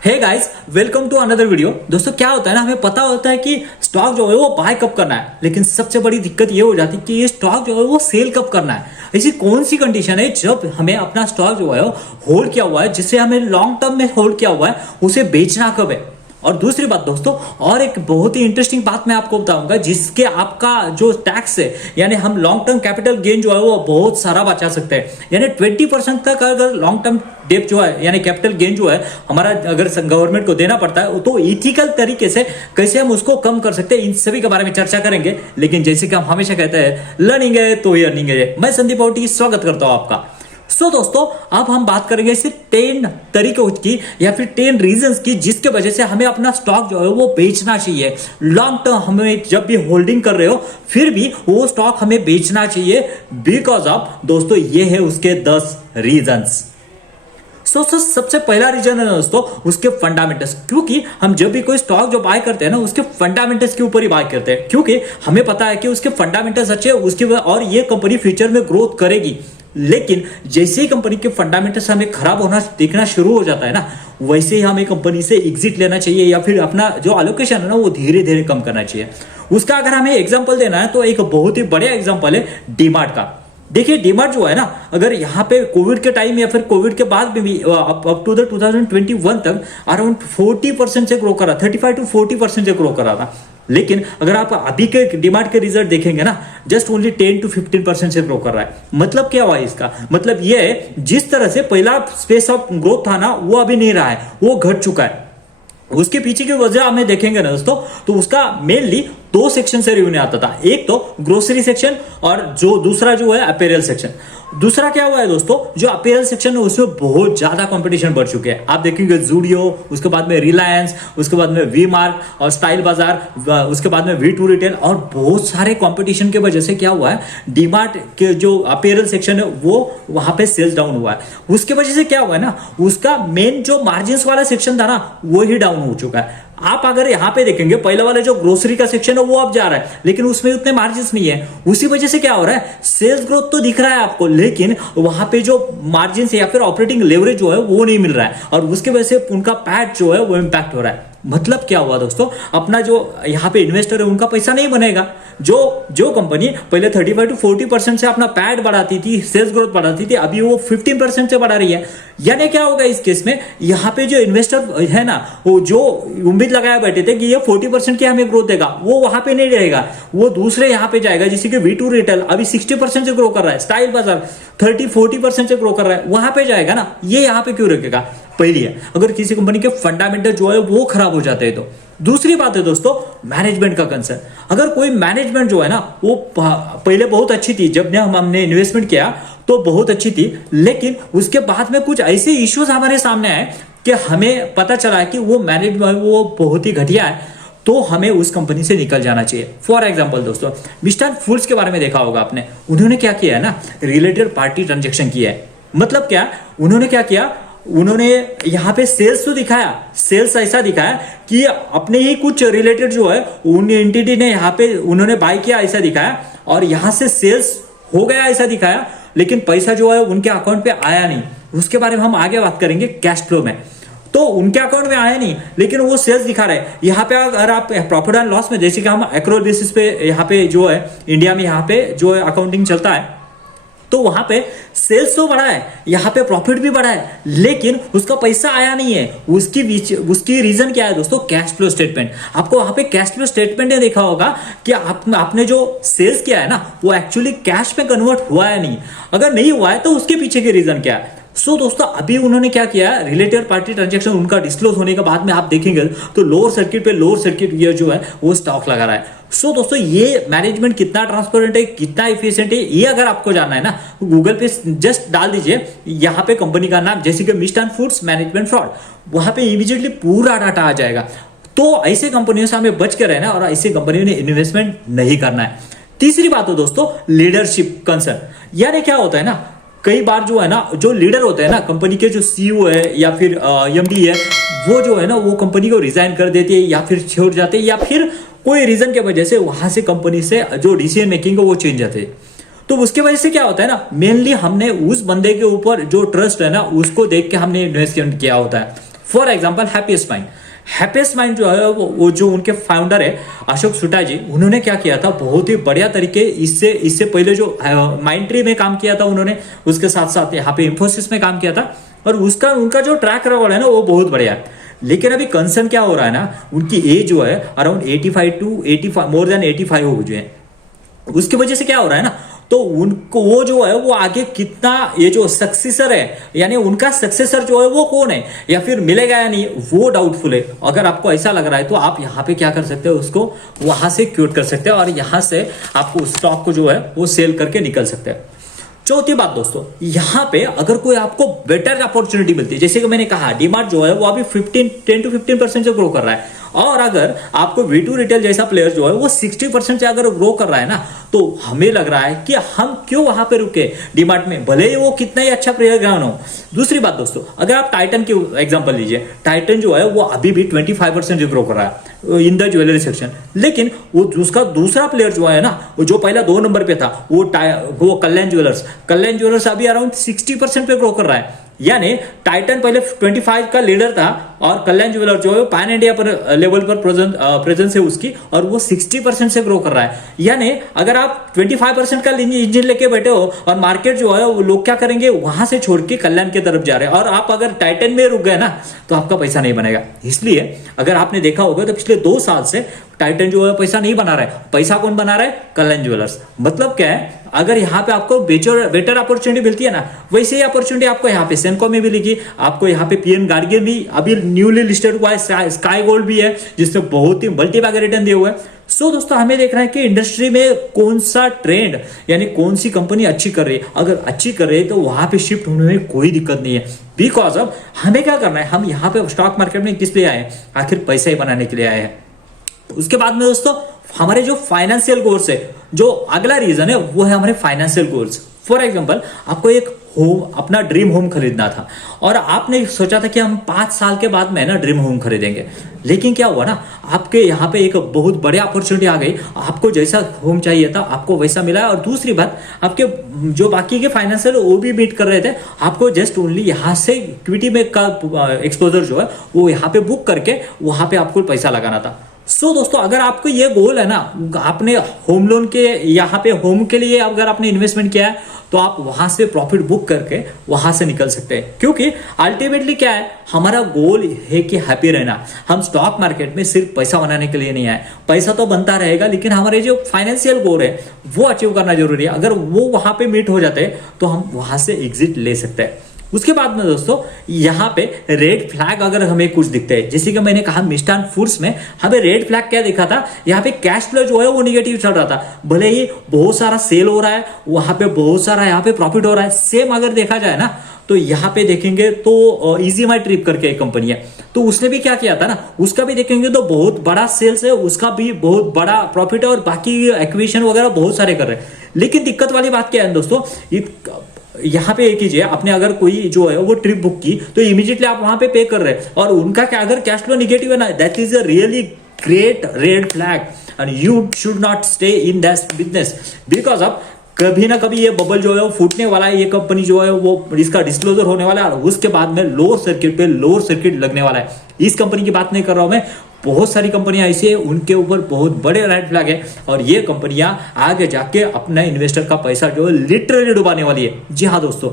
Hey guys, welcome to another video. दोस्तों क्या होता है ना, हमें पता होता है कि स्टॉक जो है वो बाय कब करना है, लेकिन सबसे बड़ी दिक्कत ये हो जाती है कि ये स्टॉक जो है वो सेल कब करना है। ऐसी कौन सी कंडीशन है जब हमें अपना स्टॉक जो है होल्ड किया हुआ है, जिससे हमें लॉन्ग टर्म में होल्ड किया हुआ है, उसे बेचना कब है। और दूसरी बात दोस्तों, और एक बहुत ही इंटरेस्टिंग बात मैं आपको बताऊंगा, जिसके आपका जो टैक्स है, यानी हम लॉन्ग टर्म कैपिटल गेन जो है वो बहुत सारा बचा सकते हैं। यानी 20% तक अगर लॉन्ग टर्म डेप जो है यानी कैपिटल गेन जो है हमारा अगर गवर्नमेंट को देना पड़ता है, तो इथिकल तरीके से कैसे हम उसको कम कर सकते हैं, इन सभी के बारे में चर्चा करेंगे। लेकिन जैसे कि हम हमेशा कहते हैं, लर्निंग है तो ही अर्निंग है। मैं संदीप औटी स्वागत करता हूं आपका। दोस्तों, अब हम बात करेंगे सिर्फ 10 तरीकों की या फिर 10 रीजंस की, जिसके वजह से हमें अपना स्टॉक जो है वो बेचना चाहिए। लॉन्ग टर्म हमें जब भी होल्डिंग कर रहे हो, फिर भी वो स्टॉक हमें बेचना चाहिए, बिकॉज ऑफ दोस्तों ये है उसके 10 रीजंस। सबसे पहला रीजन है दोस्तों उसके फंडामेंटल्स। क्योंकि हम जब भी कोई स्टॉक जो बाय करते हैं ना, उसके फंडामेंटल्स के ऊपर ही बाय करते हैं, क्योंकि हमें पता है कि उसके फंडामेंटल्स अच्छे हैं, उसकी और ये कंपनी फ्यूचर में ग्रोथ करेगी। लेकिन जैसे ही कंपनी के फंडामेंटल्स हमें खराब होना दिखना शुरू हो जाता है ना, वैसे ही हमें कंपनी से एग्जिट लेना चाहिए, या फिर अपना जो एलोकेशन है ना वो धीरे धीरे कम करना चाहिए। उसका अगर हमें एग्जांपल देना है तो एक बहुत ही बड़ा एग्जांपल है डीमार्ट का। देखिए डीमार्ट जो है ना, अगर यहाँ पे कोविड के टाइम या फिर कोविड के बाद में भी अप टू द 2021 तक अराउंड 40% से ग्रो कर रहा, 35 to 40% से ग्रो कर रहा था। लेकिन अगर आप अभी के डीमार्ट के रिजल्ट देखेंगे ना, जस्ट ओनली 10 to 15% से ग्रो कर रहा है। मतलब क्या हुआ इसका मतलब ये है, जिस तरह से पहला स्पेस ऑफ ग्रोथ था ना, वो अभी नहीं रहा है, वो घट चुका है। उसके पीछे की वजह हमें देखेंगे ना दोस्तों, तो उसका मेनली 2 सेक्शन से रेवेन्यू आता था। एक तो ग्रोसरी सेक्शन और जो दूसरा जो है अपीयरल सेक्शन। दूसरा क्या हुआ है दोस्तों, जो अपीयरल सेक्शन है उसमें बहुत ज्यादा कंपटीशन बढ़ चुके हैं। आप देखेंगे जूडियो, उसके बाद में रिलायंस, उसके बाद में वी मार्ट और स्टाइल बाजार, उसके बाद में V2 रिटेल, और बहुत सारे कंपटीशन की वजह से क्या हुआ है, डीमार्ट के जो अपीयरल सेक्शन है वो वहां पे सेल्स डाउन हुआ है। उसके वजह से क्या हुआ है ना, उसका मेन जो मार्जिन वाला सेक्शन था ना, वो ही डाउन हो चुका है। आप अगर यहां पे देखेंगे, पहले वाला जो ग्रोसरी का सेक्शन है वो अब जा रहा है, लेकिन उसमें उतने मार्जिन नहीं है। उसी वजह से क्या हो रहा है, सेल्स ग्रोथ तो दिख रहा है आपको, लेकिन वहां पे जो मार्जिन या फिर ऑपरेटिंग लेवरेज जो है वो नहीं मिल रहा है, और उसके वजह से उनका पैट जो है वो इंपैक्ट हो रहा है। मतलब क्या हुआ दोस्तों, अपना जो यहाँ पे इन्वेस्टर है उनका पैसा नहीं बनेगा। जो कंपनी पहले 35 to 40% से अपना पैड बढ़ाती थी, सेल्स ग्रोथ बढ़ाती थी, अभी वो 15% से बढ़ा रही है। यानी क्या होगा इस केस में, यहाँ पे जो इन्वेस्टर है ना, वो जो उम्मीद लगाया बैठे थे कि ये 40% की हमें ग्रोथ देगा, वो वहां पे नहीं रहेगा, वो दूसरे यहाँ पे जाएगा। जैसे कि V2 रिटेल अभी 60% से ग्रो कर रहा है, स्टाइल बाजार 30-40% से ग्रो कर रहा है, वहां पे जाएगा ना, ये यहाँ पे क्यों रखेगा। पहली है, अगर किसी कंपनी के फंडामेंटल जो है वो खराब हो जाते हैं तो। दूसरी बात है दोस्तों मैनेजमेंट का कंसर्न। अगर कोई मैनेजमेंट जो है ना वो पहले बहुत अच्छी थी, जब हमने इन्वेस्टमेंट किया तो बहुत अच्छी थी, लेकिन उसके बाद में कुछ ऐसे इश्यूज हमारे सामने आए कि हमें पता चला कि वो मैनेजमेंट वो बहुत ही घटिया है, तो हमें उस कंपनी से निकल जाना चाहिए। फॉर एग्जांपल दोस्तों, मिस्टर फूड्स के बारे में देखा होगा आपने। उन्होंने क्या किया है ना, रिलेटेड पार्टी ट्रांजेक्शन किया है। मतलब क्या, उन्होंने क्या किया, उन्होंने यहाँ पे सेल्स तो दिखाया, सेल्स ऐसा दिखाया कि अपने ही कुछ रिलेटेड जो है उन एंटिटी ने यहाँ पे उन्होंने बाय किया ऐसा दिखाया, और यहाँ से सेल्स हो गया ऐसा दिखाया, लेकिन पैसा जो है उनके अकाउंट पे आया नहीं। उसके बारे में हम आगे बात करेंगे कैश फ्लो में। तो उनके अकाउंट में आया नहीं, लेकिन वो सेल्स दिखा रहे हैं। यहाँ पे अगर आप प्रॉफिट एंड लॉस में, जैसे कि हम एक्रोल बेसिस पे यहाँ पे जो है इंडिया में यहाँ पे जो है अकाउंटिंग चलता है, तो वहां पे सेल्स तो बढ़ा है, यहाँ पे प्रॉफिट भी बढ़ा है, लेकिन उसका पैसा आया नहीं है। उसकी रीजन क्या है दोस्तों, कैश फ्लो स्टेटमेंट। आपको वहां पे कैश फ्लो स्टेटमेंट ने देखा होगा कि आपने जो सेल्स किया है ना, वो एक्चुअली कैश में कन्वर्ट हुआ है नहीं। अगर नहीं हुआ है तो उसके पीछे के रीजन क्या है। दोस्तों अभी उन्होंने क्या किया, रिलेटेड पार्टी ट्रांजैक्शन उनका डिस्क्लोज होने के बाद में आप देखेंगे तो लोअर सर्किट पे लोअर सर्किट ये जो है वो स्टॉक लगा रहा है। दोस्तों ये मैनेजमेंट कितना ट्रांसपेरेंट है, कितना इफिशिएंट है, ये अगर आपको जानना है ना, गूगल पे जस्ट डाल दीजिए यहाँ पे कंपनी का नाम, जैसे कि मिस्टर फूड्स मैनेजमेंट फ्रॉड, वहां पे इमीडिएटली पूरा डाटा आ जाएगा। तो ऐसे कंपनियों से हमें बच के रहना है और ऐसी कंपनियों ने इन्वेस्टमेंट नहीं करना है। तीसरी बात हो दोस्तों लीडरशिप कंसर्न। यानी क्या होता है ना, कई बार जो है ना, जो लीडर होते हैं ना कंपनी के, जो सीईओ है या फिर एमडी है, वो जो है ना वो कंपनी को रिजाइन कर देते हैं या फिर छोड़ जाते हैं, या फिर कोई रीजन की वजह से वहां से कंपनी से जो डिसीजन मेकिंग है वो चेंज जाते हैं। तो उसके वजह से क्या होता है ना, मेनली हमने उस बंदे के ऊपर जो ट्रस्ट है ना उसको देख के हमने इन्वेस्टमेंट किया होता है। For example happiest mind. Happiest mind जो है वो जो उनके फाउंडर है अशोक सुटा जी, उन्होंने क्या किया था, बहुत ही बढ़िया तरीके इससे पहले जो माइंड ट्री में काम किया था उन्होंने, उसके साथ साथ यहाँ पे इंफोसिस में काम किया था, और उसका उनका जो ट्रैक रिकॉर्ड है ना वो बहुत बढ़िया है। लेकिन अभी कंसर्न क्या हो रहा है ना, उनकी एज जो है अराउंड 85 टू 85 मोर देन 85 हो गए हैं। उसकी वजह से क्या हो रहा है ना, तो उनको वो जो है वो आगे कितना, ये जो सक्सेसर है यानी उनका सक्सेसर जो है वो कौन है या फिर मिलेगा या नहीं, वो डाउटफुल है। अगर आपको ऐसा लग रहा है तो आप यहाँ पे क्या कर सकते हो, उसको वहां से क्यूट कर सकते हैं और यहाँ से आपको स्टॉक को जो है वो सेल करके निकल सकते हैं। चौथी बात दोस्तों, यहां पे अगर कोई आपको बेटर अपॉर्चुनिटी मिलती है, जैसे कि मैंने कहा डीमार्ट जो है वो अभी 10 to 15% से ग्रो कर रहा है, और अगर आपको V2 रिटेल जैसा प्लेयर जो है वो 60% से अगर ग्रो कर रहा है ना, तो हमें लग रहा है कि हम क्यों वहां पे रुके डीमार्ट में, भले ही वो कितना ही अच्छा प्लेयर ग्राउंड हो। दूसरी बात दोस्तों, अगर आप टाइटन की एग्जांपल लीजिए, टाइटन जो है वो अभी भी 25% से ग्रो कर रहा है इन द ज्वेलरी सेक्शन, लेकिन वो उसका दूसरा प्लेयर जो है ना, वो जो पहला 2 नंबर पे था वो कल्याण ज्वेलर्स अभी अराउंड 60% पे ग्रो कर रहा है। यानी टाइटन पहले 25 का लीडर था और कल्याण ज्वेलर जो है पैन इंडिया पर लेवल पर प्रेजेंस है उसकी, और वो 60% से ग्रो कर रहा है। यानी अगर आप 25% का इंजन लेके बैठे हो और मार्केट जो है वो लोग क्या करेंगे, वहां से छोड़ के कल्याण की तरफ जा रहे हैं, और आप अगर टाइटन में रुक गए ना तो आपका पैसा नहीं बनेगा। इसलिए अगर आपने देखा होगा तो पिछले 2 साल से टाइटन जो है पैसा नहीं बना रहा है, पैसा कौन बना रहा है, कल्याण ज्वेलर्स। मतलब क्या है, अगर यहाँ पे आपको बेटर अपॉर्चुनिटी मिलती है ना, वैसे ही अपॉर्चुनिटी आपको यहाँ पे सेनको में मिलेगी, आपको यहाँ पे पीएन गार्गियर भी अभी न्यूली लिस्टेड हुआ है, स्काई गोल्ड भी है जिसमें बहुत ही मल्टी बैगर रिटर्न दिए हुए हैं। सो दोस्तों हमें देखना है कि इंडस्ट्री में कौन सा ट्रेंड यानी कौन सी कंपनी अच्छी कर रही है। अगर अच्छी कर रही है तो वहां पे शिफ्ट होने में कोई दिक्कत नहीं है, बिकॉज ऑफ हमें क्या करना है, हम यहाँ पे स्टॉक मार्केट में किस लिए आए हैं, आखिर पैसा ही बनाने के लिए आए हैं। उसके बाद में दोस्तों हमारे जो फाइनेंशियल गोल्स है, जो अगला रीजन है वो है हमारे फाइनेंशियल गोल्स। फॉर एग्जांपल आपको एक होम, अपना ड्रीम होम खरीदना था और आपने सोचा था कि हम 5 साल के बाद में ना ड्रीम होम खरीदेंगे, लेकिन क्या हुआ ना, आपके यहाँ पे एक बहुत बड़ी अपॉर्चुनिटी आ गई, आपको जैसा होम चाहिए था आपको वैसा मिला, और दूसरी बात आपके जो बाकी के फाइनेंशियल वो भी मीट कर रहे थे, आपको जस्ट ओनली यहाँ से इक्विटी में का एक्सपोजर जो है वो यहाँ पे बुक करके वहां पे आपको पैसा लगाना था। सो दोस्तों अगर आपको ये गोल है ना, आपने होम लोन के यहाँ पे होम के लिए अगर आपने इन्वेस्टमेंट किया है तो आप वहां से प्रॉफिट बुक करके वहां से निकल सकते हैं, क्योंकि अल्टीमेटली क्या है, हमारा गोल है कि हैप्पी रहना। हम स्टॉक मार्केट में सिर्फ पैसा बनाने के लिए नहीं आए, पैसा तो बनता रहेगा लेकिन हमारे जो फाइनेंशियल गोल है वो अचीव करना जरूरी है। अगर वो वहां पे मीट हो जाते हैं तो हम वहां से एग्जिट ले सकते हैं। उसके बाद में दोस्तों यहाँ पे रेड फ्लैग अगर हमें कुछ दिखते हैं, जैसे कि मैंने कहा मिष्ठान फूड्स में हमें रेड फ्लैग क्या दिखा था, यहाँ पे कैश फ्लो जो है वो निगेटिव चल रहा था, भले ही बहुत सारा सेल हो रहा है, वहां पे बहुत सारा यहाँ पे प्रॉफिट हो रहा है। सेम अगर देखा जाए ना तो यहाँ पे देखेंगे तो इजी माई ट्रिप करके एक कंपनी है, तो उसने भी क्या किया था ना, उसका भी देखेंगे तो बहुत बड़ा सेल्स है, उसका भी बहुत बड़ा प्रॉफिट है और बाकी एक्विजिशन वगैरह बहुत सारे कर रहे हैं। लेकिन दिक्कत वाली बात क्या है दोस्तों, यहाँ पे एक कीजिए, आपने अगर कोई जो है वो ट्रिप बुक की तो इमीडिएटली आप वहां पे पे कर रहे हैं और उनका क्या अगर कैश फ्लो निगेटिव है ना, that is a really great red flag and you should not stay in that business, because of कभी ना कभी ये बबल जो है वो फूटने वाला है, ये कंपनी जो है वो इसका डिस्क्लोजर होने वाला है और उसके बाद में लोअर सर्किट पे लोअर सर्किट लगने वाला है। इस कंपनी की बात नहीं कर रहा हूं मैं, बहुत सारी कंपनियां ऐसी है उनके ऊपर बहुत बड़े रेड फ्लैग है और ये कंपनियां आगे जाके अपना इन्वेस्टर का पैसा जो है लिटरली डुबाने वाली है। जी हाँ दोस्तों,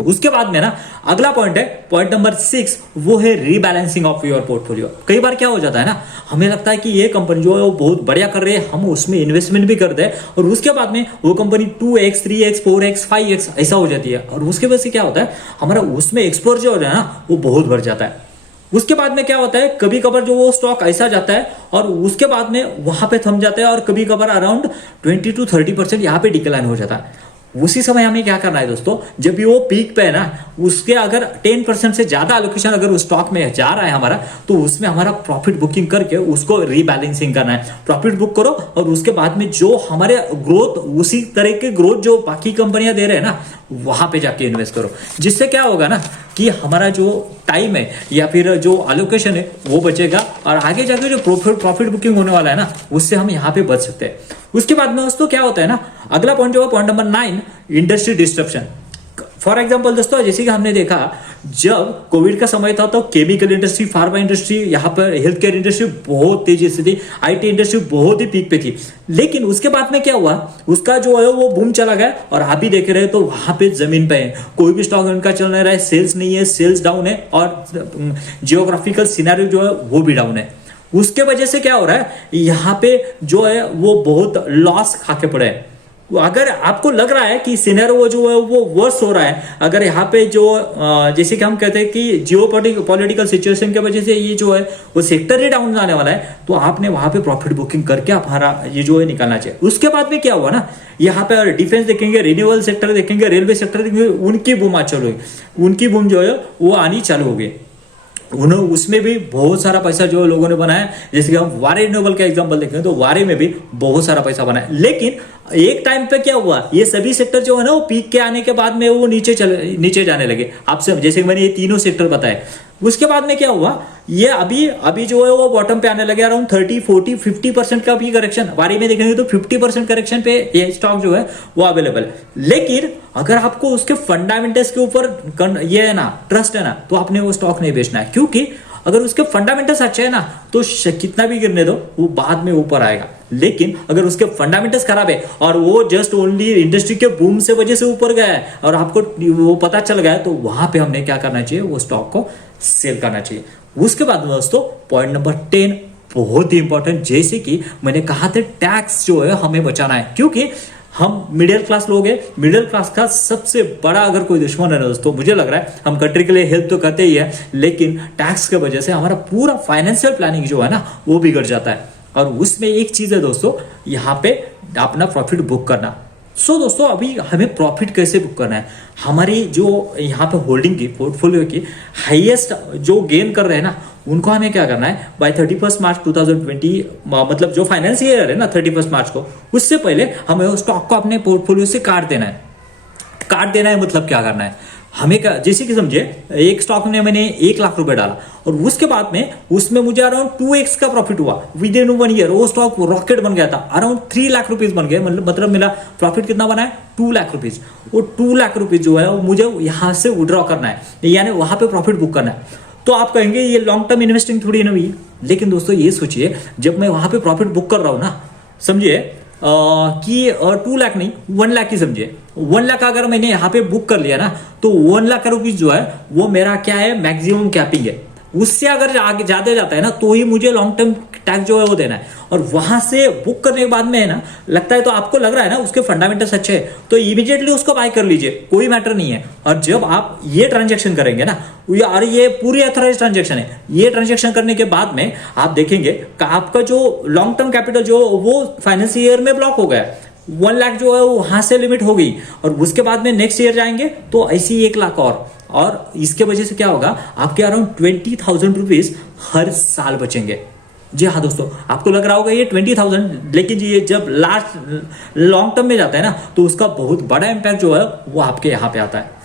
उसके बाद में ना अगला पॉइंट है, पॉइंट नंबर 6, वो है रीबैलेंसिंग ऑफ योर पोर्टफोलियो। कई बार क्या हो जाता है ना, हमें लगता है कि ये कंपनी जो है वो बहुत बढ़िया कर रही है, हम उसमें इन्वेस्टमेंट भी करते हैं और उसके बाद में वो company 2x 3x 4x 5x ऐसा हो जाती है और उसके वजह से क्या होता है, हमारा उसमें एक्सपोजर जो है ना वो बहुत बढ़ जाता है। उसके बाद में क्या होता है, कभी कभार जो वो स्टॉक ऐसा जाता है और उसके बाद में वहां पे थम जाता है और कभी कभार अराउंड 20 to 30% यहाँ पे डिक्लाइन हो जाता है। उसी समय हमें क्या करना है दोस्तों, जब भी वो पीक पे है ना, उसके अगर 10% से ज्यादा एलोकेशन अगर उस स्टॉक में जा रहा है हमारा, तो उसमें हमारा प्रॉफिट बुकिंग करके उसको रीबैलेंसिंग करना है। प्रॉफिट बुक करो और उसके बाद में जो हमारे ग्रोथ, उसी तरह के ग्रोथ जो बाकी कंपनियां दे रहे हैं ना, वहां पे जाके इन्वेस्ट करो, जिससे क्या होगा ना कि हमारा जो टाइम है या फिर जो एलोकेशन है वो बचेगा और आगे जाके जो प्रॉफिट बुकिंग होने वाला है ना, उससे हम यहाँ पे बच सकते हैं। उसके बाद में दोस्तों क्या होता है ना, अगला पॉइंट जो है point number 9, industry disruption. For example दोस्तों, जैसे कि हमने देखा जब कोविड का समय था तो केमिकल इंडस्ट्री, फार्मा इंडस्ट्री, यहाँ पर हेल्थ केयर इंडस्ट्री बहुत तेजी से थी, आईटी इंडस्ट्री बहुत ही पीक पे थी। लेकिन उसके बाद में क्या हुआ, उसका जो है वो बूम चला गया और आप भी देख रहे हैं तो वहां पे जमीन पे है, कोई भी स्टॉक उनका चल नहीं रहा है, सेल्स नहीं है, सेल्स डाउन है और जियोग्राफिकल सिनेरियो जो है वो भी डाउन है। उसके वजह से क्या हो रहा है, यहाँ पे जो है वो बहुत लॉस खाके पड़े हैं। अगर आपको लग रहा है कि सिनेरियो जो है वो वर्स हो रहा है, अगर यहाँ पे जो जैसे कि हम कहते हैं कि जियो पॉलिटिकल सिचुएशन की वजह से ये जो है वो सेक्टर ही डाउन जाने वाला है, तो आपने वहां पे प्रॉफिट बुकिंग करके हमारा ये जो है निकालना चाहिए। उसके बाद में क्या हुआ ना, यहाँ पे डिफेंस देखेंगे, रिन्यूएबल सेक्टर देखेंगे, रेलवे सेक्टर देखेंगे, उनकी बूम चालू हुई, उनकी बूम जो है वो आनी चालू हो गई। उसमें भी बहुत सारा पैसा जो लोगों ने बनाया। जैसे कि हम वारे रिन्यूएबल का एग्जांपल देखें तो वारे में भी बहुत सारा पैसा बनाया। लेकिन एक टाइम पे क्या हुआ, ये सभी सेक्टर जो है ना वो पीक के आने के बाद में वो नीचे जाने लगे। आपसे जैसे मैंने ये तीनों सेक्टर बताए, उसके बाद में क्या हुआ, ये अभी जो है वो बॉटम पे आने लगे। अराउंड 30, 40, 50% का भी करेक्शन वारी में देखेंगे तो 50% करेक्शन पे ये स्टॉक जो है वो अवेलेबल है। लेकिन अगर आपको उसके फंडामेंटल्स के ऊपर ये है ना, ट्रस्ट है ना, तो आपने वो स्टॉक नहीं बेचना है। क्योंकि अगर उसके फंडामेंटल्स अच्छे है ना तो कितना भी गिरने दो वो बाद में ऊपर आएगा। लेकिन अगर उसके फंडामेंटल्स खराब है और वो जस्ट ओनली इंडस्ट्री के बूम से वजह से ऊपर गया है और आपको वो पता चल गया है, तो वहां पे हमने क्या करना चाहिए, वो स्टॉक को सेल करना चाहिए। उसके बाद दोस्तों पॉइंट नंबर 10 बहुत ही इंपॉर्टेंट, जैसे कि मैंने कहा था टैक्स जो है हमें बचाना है। क्योंकि हम मिडिल क्लास लोग हैं, मिडिल क्लास का सबसे बड़ा अगर कोई दुश्मन है ना दोस्तों, मुझे लग रहा है हम कंट्री के लिए हेल्प तो करते ही है, लेकिन टैक्स की वजह से हमारा पूरा फाइनेंशियल प्लानिंग जो है ना वो बिगड़ जाता है। और उसमें एक चीज है दोस्तों, यहाँ पे अपना प्रॉफिट बुक करना। दोस्तों अभी हमें प्रॉफिट कैसे बुक करना है, हमारी जो यहाँ पे होल्डिंग की पोर्टफोलियो की हाईएस्ट जो गेन कर रहे हैं ना, उनको हमें क्या करना है, बाय 31 मार्च 2020, मतलब जो फाइनेंशियल ईयर है ना 31 मार्च को, उससे पहले हमें उस स्टॉक को अपने पोर्टफोलियो से काट देना है। काट देना है मतलब क्या करना है, हमें क्या, जैसे कि समझिए एक स्टॉक में मैंने 1 लाख रुपए डाला और उसके बाद में उसमें मुझे अराउंड 2x का प्रॉफिट हुआ विद इन 1 ईयर। वो स्टॉक रॉकेट बन गया था, अराउंड 3 लाख रुपीज बन गए। मतलब मेरा प्रॉफिट कितना बना है, 2 लाख रुपीज। वो 2 लाख रुपीज जो है वो मुझे यहाँ से विड्रॉ करना है, यानी वहां पे प्रॉफिट बुक करना है। तो आप कहेंगे ये लॉन्ग टर्म इन्वेस्टिंग थोड़ी ना हुई, लेकिन दोस्तों ये सोचिए जब मैं वहां पे प्रॉफिट बुक कर रहा हूं ना, समझिए कि 2 लाख नहीं 1 लाख ही समझिए, 1 लाख अगर मैंने यहाँ पे बुक कर लिया ना, तो 1 लाख रुपीज जो है वो मेरा क्या है, मैक्सिमम कैपिंग है। उससे अगर आगे ज्यादा जाता है ना तो ही मुझे लॉन्ग टर्म टैक्स जो है वो देना है। और वहां से बुक करने के बाद में है ना, लगता है तो आपको लग रहा है ना उसके फंडामेंटल्स अच्छे हैं, तो इमीडिएटली उसको बाय कर लीजिए, कोई मैटर नहीं है। और जब आप ये ट्रांजेक्शन करेंगे ना, और ये पूरी अथॉराइज ट्रांजेक्शन है, ये ट्रांजेक्शन करने के बाद में आप देखेंगे कि आपका जो लॉन्ग टर्म कैपिटल जो वो फाइनेंशियल ईयर में ब्लॉक हो गया, 1 लाख जो है वो वहां से लिमिट हो गई। और उसके बाद में नेक्स्ट ईयर जाएंगे तो ऐसी 1 लाख और इसके वजह से क्या होगा, आपके अराउंड 20,000 रुपीज हर साल बचेंगे। जी हाँ दोस्तों, आपको लग रहा होगा ये 20,000, लेकिन ये जब लास्ट लॉन्ग टर्म में जाता है ना तो उसका बहुत बड़ा इंपैक्ट जो है वो आपके यहाँ पे आता है।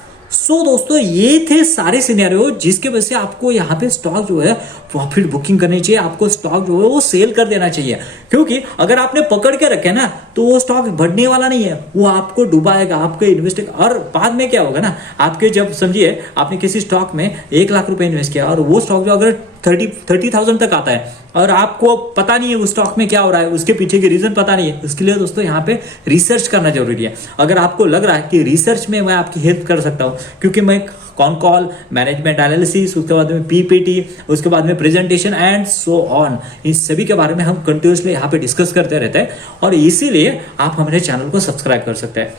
दोस्तों ये थे सारे सिनेरियो जिसके वजह से आपको यहाँ पे स्टॉक जो है प्रॉफिट बुकिंग करनी चाहिए, आपको स्टॉक जो है वो सेल कर देना चाहिए। क्योंकि अगर आपने पकड़ के रखे ना तो वो स्टॉक बढ़ने वाला नहीं है, वो आपको डुबाएगा, आपके इन्वेस्ट। और बाद में क्या होगा ना, आपके जब समझिए आपने किसी स्टॉक में 1 लाख रुपए इन्वेस्ट किया और वो स्टॉक जो अगर 30,000 तक आता है और आपको पता नहीं है उस स्टॉक में क्या हो रहा है, उसके पीछे की रीजन पता नहीं है, उसके लिए दोस्तों यहाँ पे रिसर्च करना जरूरी है। अगर आपको लग रहा है कि रिसर्च में मैं आपकी हेल्प कर सकता हूँ, क्योंकि मैं कॉल मैनेजमेंट एनालिसिस, उसके बाद में पीपीटी, उसके बाद में प्रेजेंटेशन एंड सो ऑन, इन सभी के बारे में हम कंटिन्यूसली यहाँ पे डिस्कस करते रहते हैं और इसीलिए आप हमारे चैनल को सब्सक्राइब कर सकते हैं।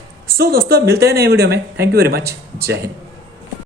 दोस्तों मिलते हैं नए वीडियो में। Thank you very much. जय हिंद।